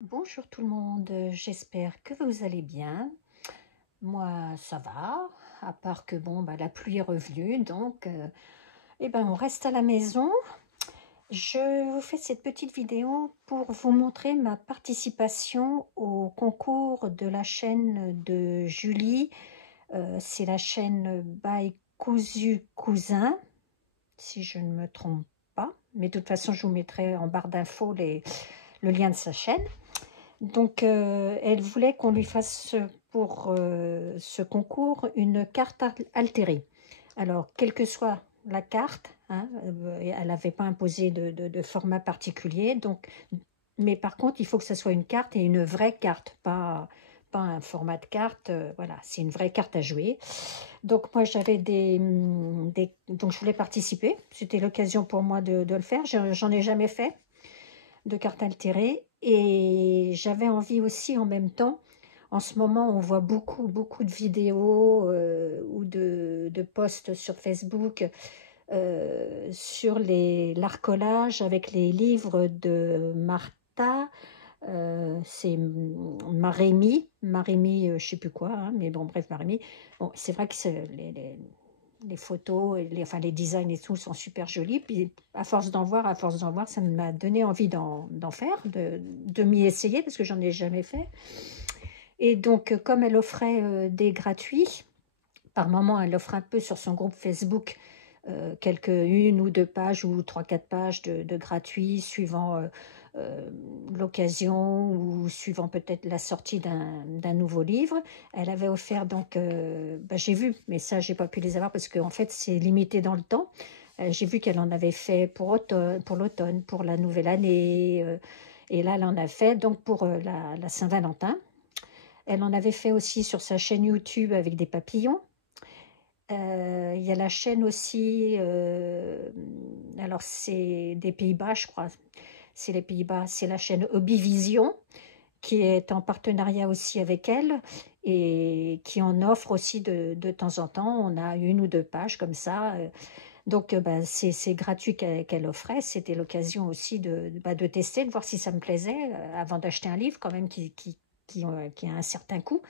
Bonjour tout le monde, j'espère que vous allez bien. Moi, ça va, à part que bon, la pluie est revenue, donc on reste à la maison. Je vous fais cette petite vidéo pour vous montrer ma participation au concours de la chaîne de Julie. C'est la chaîne by Cousu Cousin, si je ne me trompe pas. Mais de toute façon, je vous mettrai en barre d'infos le lien de sa chaîne. Donc, elle voulait qu'on lui fasse pour ce concours une carte altérée. Alors, quelle que soit la carte, hein, elle n'avait pas imposé de format particulier. Donc, mais par contre, il faut que ce soit une carte et une vraie carte, pas un format de carte. Voilà, c'est une vraie carte à jouer. Donc, moi, j'avais donc je voulais participer. C'était l'occasion pour moi de le faire. J'en ai jamais fait de cartes altérées et j'avais envie aussi en même temps. En ce moment, on voit beaucoup de vidéos ou de posts sur Facebook sur l'arcolage avec les livres de Martha. C'est Marémie, je sais plus quoi, hein, mais bon, bref, Marémie. Bon, c'est vrai que les photos, enfin les designs et tout sont super jolis. Puis à force d'en voir, ça m'a donné envie d'en faire, de m'y essayer parce que j'en ai jamais fait. Et donc, comme elle offrait des gratuits, par moment, elle offre un peu sur son groupe Facebook une ou deux pages ou trois, quatre pages de gratuits suivant l'occasion ou suivant peut-être la sortie d'un nouveau livre. Elle avait offert donc, j'ai vu, mais ça j'ai pas pu les avoir parce qu'en fait c'est limité dans le temps. J'ai vu qu'elle en avait fait pour l'automne, pour la nouvelle année, et là elle en a fait donc pour la Saint-Valentin. Elle en avait fait aussi sur sa chaîne YouTube avec des papillons. Il y a la chaîne aussi, alors c'est des Pays-Bas, je crois. C'est les Pays-Bas, c'est la chaîne Hobbyvision qui est en partenariat aussi avec elle et qui en offre aussi de temps en temps. On a une ou deux pages comme ça. Donc, c'est gratuit qu'elle offrait. C'était l'occasion aussi de tester, de voir si ça me plaisait avant d'acheter un livre quand même qui a un certain coût.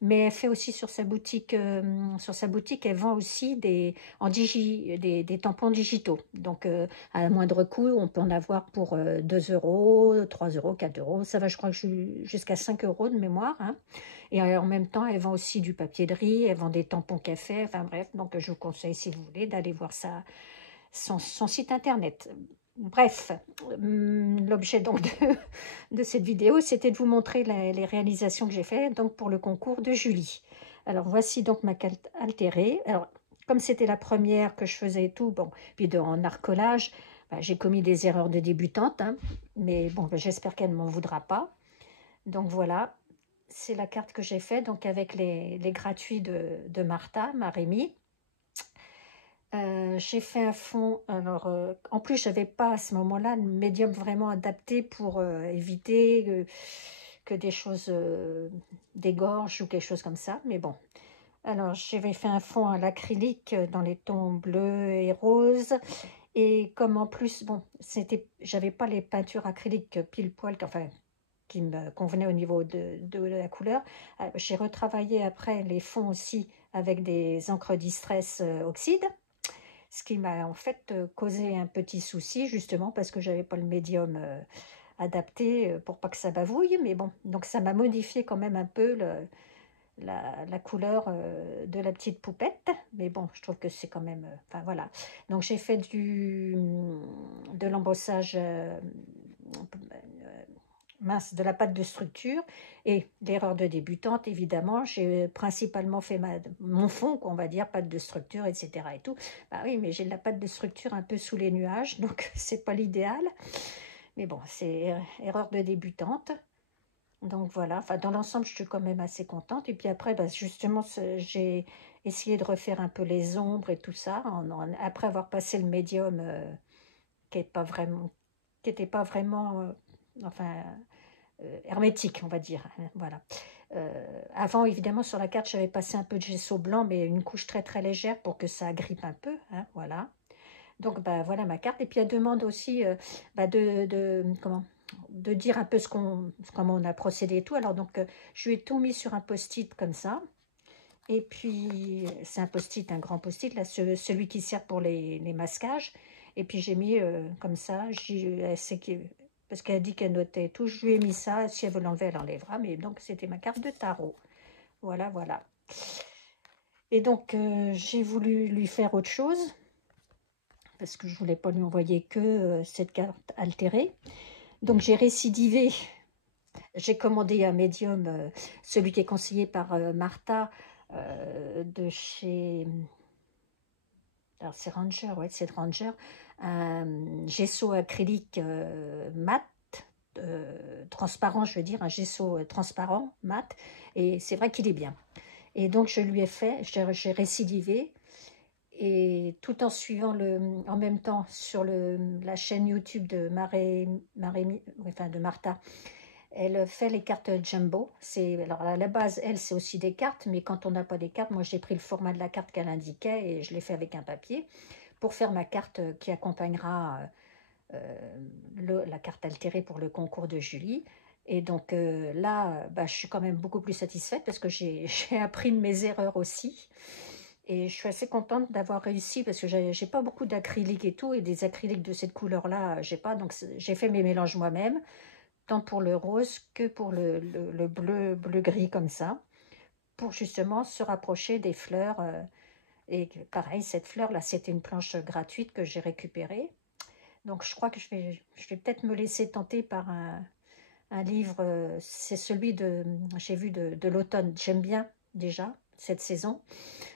Mais elle fait aussi sur sa boutique, elle vend aussi des tampons digitaux. Donc, à moindre coût, on peut en avoir pour 2 euros, 3 euros, 4 euros. Ça va, je crois, jusqu'à 5 euros de mémoire, hein. Et en même temps, elle vend aussi du papier de riz, elle vend des tampons café, enfin bref. Donc, je vous conseille, si vous voulez, d'aller voir son site internet. Bref, l'objet donc de cette vidéo, c'était de vous montrer les réalisations que j'ai faites donc pour le concours de Julie. Alors voici donc ma carte altérée. Alors comme c'était la première que je faisais et tout, bon, puis en arcolage, j'ai commis des erreurs de débutante, hein, mais bon, j'espère qu'elle ne m'en voudra pas. Donc voilà, c'est la carte que j'ai faite, donc avec les gratuits de Martha, Marémie. J'ai fait un fond, alors en plus j'avais pas à ce moment-là le médium vraiment adapté pour éviter que des choses dégorgent ou quelque chose comme ça, mais bon. Alors j'avais fait un fond à l'acrylique dans les tons bleus et roses, et comme en plus, bon, j'avais pas les peintures acryliques pile poil, enfin, qui me convenaient au niveau de la couleur, j'ai retravaillé après les fonds aussi avec des encres distress oxyde. Ce qui m'a en fait causé un petit souci, justement parce que j'avais pas le médium adapté pour pas que ça bavouille. Mais bon, donc ça m'a modifié quand même un peu la couleur de la petite poupette. Mais bon, je trouve que c'est quand même... Enfin voilà. Donc j'ai fait de l'embossage mince, de la pâte de structure, et l'erreur de débutante, évidemment, j'ai principalement fait mon fond, qu'on va dire, pâte de structure, etc. et tout. Bah oui, mais j'ai de la pâte de structure un peu sous les nuages, donc c'est pas l'idéal. Mais bon, c'est erreur de débutante. Donc voilà, enfin dans l'ensemble, je suis quand même assez contente. Et puis après, justement, j'ai essayé de refaire un peu les ombres et tout ça, après avoir passé le médium qui n'était pas vraiment, enfin, hermétique, on va dire. Voilà. Avant, évidemment, sur la carte, j'avais passé un peu de gesso blanc, mais une couche très légère pour que ça agrippe un peu. Hein, voilà. Donc, voilà ma carte. Et puis, elle demande aussi comment de dire un peu comment on a procédé et tout. Alors donc, je lui ai tout mis sur un post-it comme ça. Et puis, c'est un post-it, un grand post-it, là, celui qui sert pour les masquages. Et puis, j'ai mis comme ça, parce qu'elle a dit qu'elle notait et tout, je lui ai mis ça. Si elle veut l'enlever, elle enlèvera. Mais donc, c'était ma carte de tarot. Voilà, voilà. Et donc, j'ai voulu lui faire autre chose, parce que je ne voulais pas lui envoyer que cette carte altérée. Donc, j'ai récidivé. J'ai commandé un médium, celui qui est conseillé par Martha, de chez... Alors, c'est Ranger, ouais, c'est Ranger. Un gesso acrylique mat, transparent, je veux dire, un gesso transparent, mat. Et c'est vrai qu'il est bien. Et donc, je lui ai fait, j'ai récidivé. Et tout en suivant en même temps sur la chaîne YouTube de enfin de Martha, elle fait les cartes jumbo. Alors à la base, elle, c'est aussi des cartes, mais quand on n'a pas des cartes, moi j'ai pris le format de la carte qu'elle indiquait et je l'ai fait avec un papier pour faire ma carte qui accompagnera la carte altérée pour le concours de Julie. Et donc là, bah, je suis quand même beaucoup plus satisfaite parce que j'ai appris de mes erreurs aussi. Et je suis assez contente d'avoir réussi parce que j'ai pas beaucoup d'acrylique et tout, et des acryliques de cette couleur-là, j'ai pas. Donc j'ai fait mes mélanges moi-même, tant pour le rose que pour le bleu-gris comme ça, pour justement se rapprocher des fleurs. Et pareil, cette fleur-là, c'était une planche gratuite que j'ai récupérée. Donc je crois que je vais peut-être me laisser tenter par un livre, c'est celui j'ai vu de l'automne. J'aime bien déjà cette saison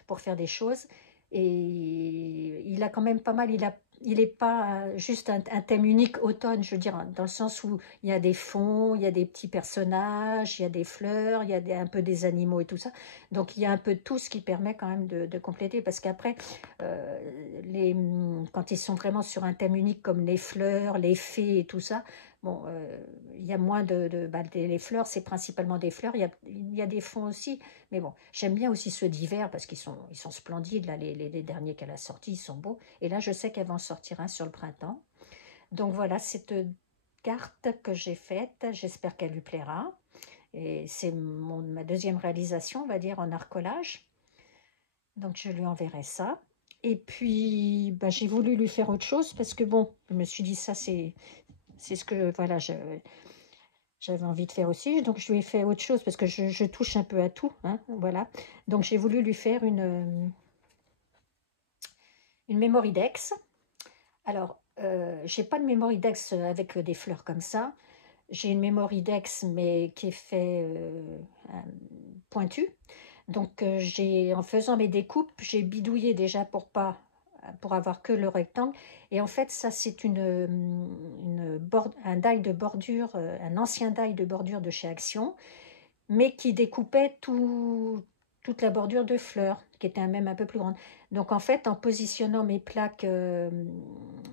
pour faire des choses. Et il a quand même pas mal, il n'est pas juste un thème unique automne, je veux dire, dans le sens où il y a des fonds, il y a des petits personnages, il y a des fleurs, il y a un peu des animaux et tout ça. Donc il y a un peu de tout ce qui permet quand même de compléter. Parce qu'après, quand ils sont vraiment sur un thème unique comme les fleurs, les fées et tout ça, bon, il y a moins les fleurs, c'est principalement des fleurs. Il y a des fonds aussi, mais bon, j'aime bien aussi ceux d'hiver parce ils sont splendides. Là, les derniers qu'elle a sortis, ils sont beaux. Et là, je sais qu'elle va en sortir un sur le printemps. Donc voilà, cette carte que j'ai faite, j'espère qu'elle lui plaira. Et c'est ma deuxième réalisation, on va dire, en art collage. Donc je lui enverrai ça. Et puis, bah, j'ai voulu lui faire autre chose parce que bon, je me suis dit ça, c'est ce que voilà, j'avais envie de faire aussi. Donc je lui ai fait autre chose parce que je touche un peu à tout, hein, voilà. Donc j'ai voulu lui faire une Mémoridex. Alors, j'ai pas de Mémoridex avec des fleurs comme ça. J'ai une Mémoridex mais qui est fait pointu. Donc en faisant mes découpes, j'ai bidouillé déjà pour avoir que le rectangle. Et en fait, ça c'est un die de bordure, un ancien die de bordure de chez Action, mais qui découpait toute la bordure de fleurs, qui était même un peu plus grande. Donc en fait, en positionnant mes plaques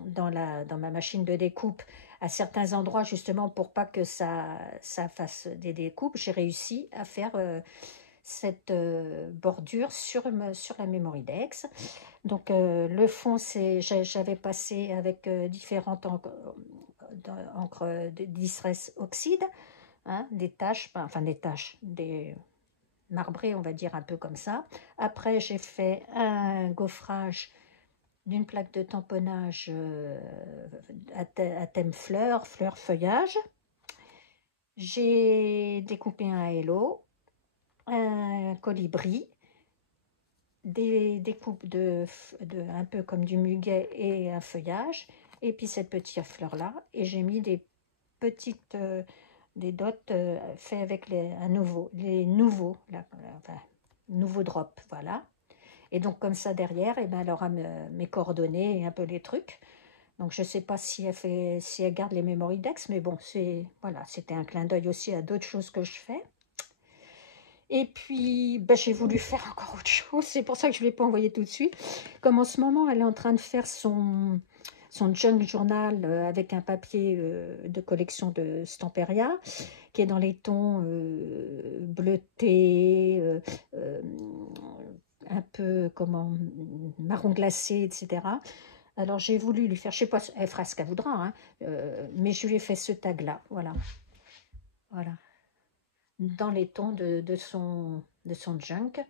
dans ma machine de découpe à certains endroits, justement pour pas que ça fasse des découpes, j'ai réussi à faire cette bordure sur la Mémoridex. Donc le fond, j'avais passé avec différentes encres de Distress Oxide, hein, des taches, enfin des taches, des marbrés, on va dire un peu comme ça. Après, j'ai fait un gaufrage d'une plaque de tamponnage à thème fleurs, feuillage. J'ai découpé un hello, un colibri, des découpes un peu comme du muguet et un feuillage, et puis cette petite fleur là, et j'ai mis des petites des dots faits avec les nouveaux enfin, nouveaux drops, voilà. Et donc comme ça derrière, et ben elle aura mes coordonnées et un peu les trucs. Donc je sais pas si elle garde les Mémoridex, mais bon, voilà, c'était un clin d'œil aussi à d'autres choses que je fais. Et puis, bah, j'ai voulu faire encore autre chose. C'est pour ça que je ne l'ai pas envoyé tout de suite. Comme en ce moment, elle est en train de faire son junk journal avec un papier de collection de Stamperia, qui est dans les tons bleuté, un peu marron glacé, etc. Alors j'ai voulu lui faire, je sais pas, elle fera ce qu'elle voudra, hein, mais je lui ai fait ce tag-là, voilà, voilà, dans les tons de son junk.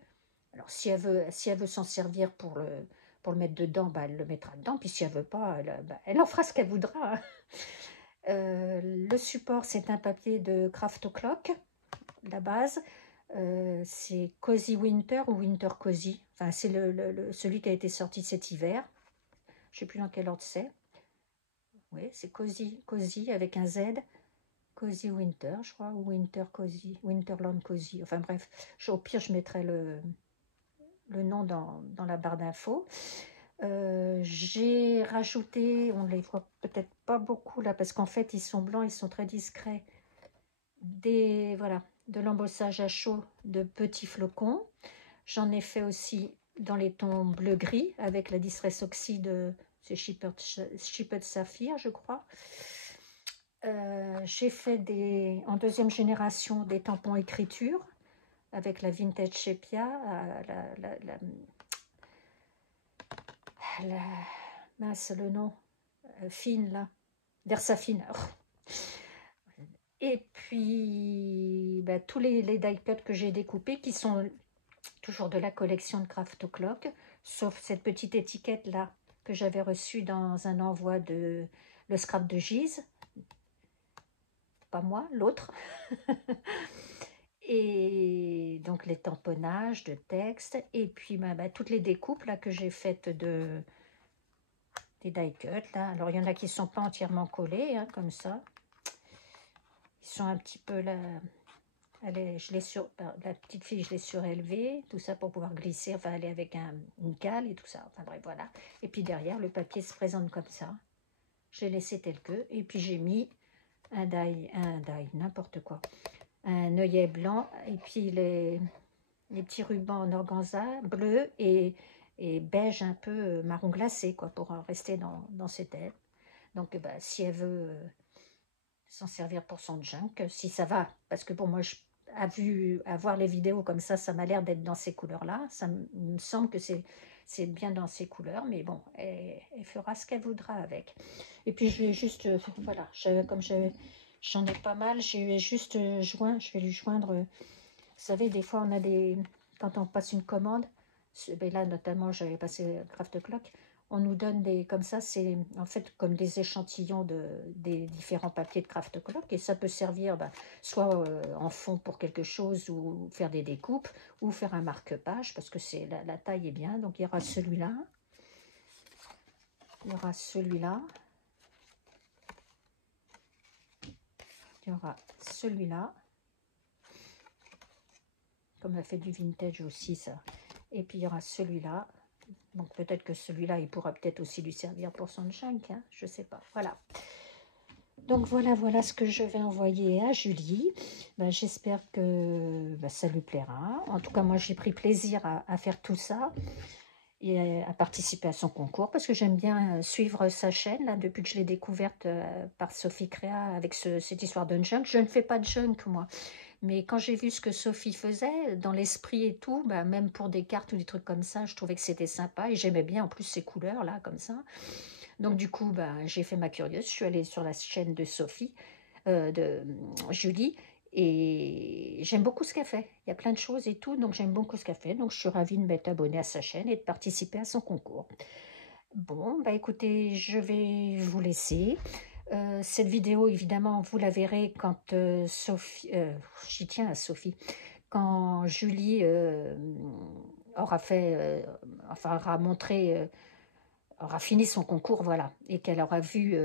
Alors si elle veut s'en servir pour le mettre dedans, bah, elle le mettra dedans, puis si elle veut pas, elle en fera ce qu'elle voudra, hein. Le support, c'est un papier de Craft O'Clock, la base. C'est Cozy Winter ou Winter Cozy. Enfin, c'est celui qui a été sorti cet hiver. Je ne sais plus dans quel ordre c'est. Oui, c'est Cozy, Cozy avec un Z. Cozy Winter, je crois, ou Winter Cozy, Winterland Cozy. Enfin bref, au pire, je mettrai le nom dans la barre d'infos. J'ai rajouté, on les voit peut-être pas beaucoup là, parce qu'en fait, ils sont blancs, ils sont très discrets. Voilà, de l'embossage à chaud de petits flocons. J'en ai fait aussi dans les tons bleu-gris avec la Distress Oxy de Shepherd Saphir, je crois. J'ai fait en deuxième génération des tampons écriture avec la Vintage Sepia, mince, le nom, fine là, Versafine. Et puis bah, tous les die cuts que j'ai découpés qui sont toujours de la collection de Craft O'Clock, sauf cette petite étiquette là que j'avais reçue dans un envoi de le scrap de Gise, pas moi, l'autre. Et donc les tamponnages de texte, et puis toutes les découpes là que j'ai faites des die cuts là. Alors il y en a qui sont pas entièrement collés, hein, comme ça. Ils sont un petit peu là. La petite fille, je l'ai surélevée, tout ça pour pouvoir glisser, enfin aller avec une cale et tout ça. Enfin bref, voilà. Et puis derrière, le papier se présente comme ça. J'ai laissé tel que, et puis j'ai mis un die, n'importe quoi. Un œillet blanc, et puis les petits rubans en organza bleu et beige un peu marron glacé, quoi, pour rester dans ses têtes. Donc si elle veut s'en servir pour son junk, si ça va, parce que pour moi, à voir les vidéos comme ça m'a l'air d'être dans ces couleurs-là. Ça me semble que c'est bien dans ces couleurs, mais bon, elle fera ce qu'elle voudra avec. Et puis je vais juste, voilà, comme j'en ai pas mal, j'ai juste joint, je vais lui joindre. Vous savez, des fois quand on passe une commande, ben là notamment j'avais passé Craft O'Clock, on nous donne comme ça, c'est en fait comme des échantillons des différents papiers de Craft O'Clock, et ça peut servir soit en fond pour quelque chose, ou faire des découpes, ou faire un marque-page, parce que la taille est bien. Donc il y aura celui-là, il y aura celui-là, il y aura celui-là, comme elle fait du vintage aussi ça, et puis il y aura celui-là. Donc peut-être que celui-là, il pourra peut-être aussi lui servir pour son junk, hein, je sais pas. Voilà. Donc voilà ce que je vais envoyer à Julie. J'espère que ça lui plaira. En tout cas, moi, j'ai pris plaisir à faire tout ça et à participer à son concours, parce que j'aime bien suivre sa chaîne, là, depuis que je l'ai découverte par Sophie Créa avec cette histoire de junk. Je ne fais pas de junk, moi. Mais quand j'ai vu ce que Sophie faisait, dans l'esprit et tout, même pour des cartes ou des trucs comme ça, je trouvais que c'était sympa, et j'aimais bien en plus ces couleurs là, comme ça. Donc du coup, j'ai fait ma curieuse, je suis allée sur la chaîne de Sophie, de Julie, et j'aime beaucoup ce qu'elle fait. Il y a plein de choses et tout, donc j'aime beaucoup ce qu'elle fait. Donc je suis ravie de m'être abonnée à sa chaîne et de participer à son concours. Bon, écoutez, je vais vous laisser. Cette vidéo, évidemment, vous la verrez quand Sophie, j'y tiens à Sophie, quand Julie aura fait, enfin aura montré, aura fini son concours, voilà, et qu'elle aura vu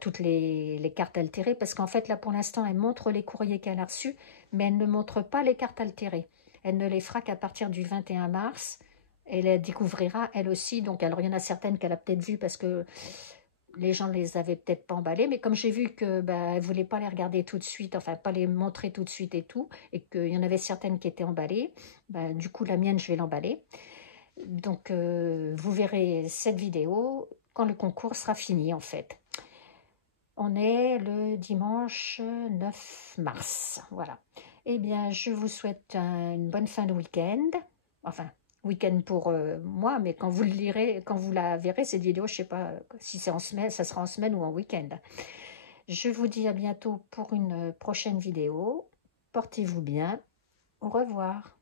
toutes les cartes altérées, parce qu'en fait, là, pour l'instant, elle montre les courriers qu'elle a reçus, mais elle ne montre pas les cartes altérées. Elle ne les fera qu'à partir du 21 mars. Elle les découvrira, elle aussi. Donc, alors, il y en a certaines qu'elle a peut-être vues parce que les gens ne les avaient peut-être pas emballées, mais comme j'ai vu que elle ne voulait pas les regarder tout de suite, enfin, pas les montrer tout de suite et tout, et qu'il y en avait certaines qui étaient emballées, du coup, la mienne, je vais l'emballer. Donc, vous verrez cette vidéo quand le concours sera fini, en fait. On est le dimanche 9 mars, voilà. Eh bien, je vous souhaite une bonne fin de week-end. Enfin, week-end pour moi, mais quand vous le lirez, quand vous la verrez, cette vidéo, je sais pas si c'est en semaine, ça sera en semaine ou en week-end. Je vous dis à bientôt pour une prochaine vidéo. Portez-vous bien. Au revoir.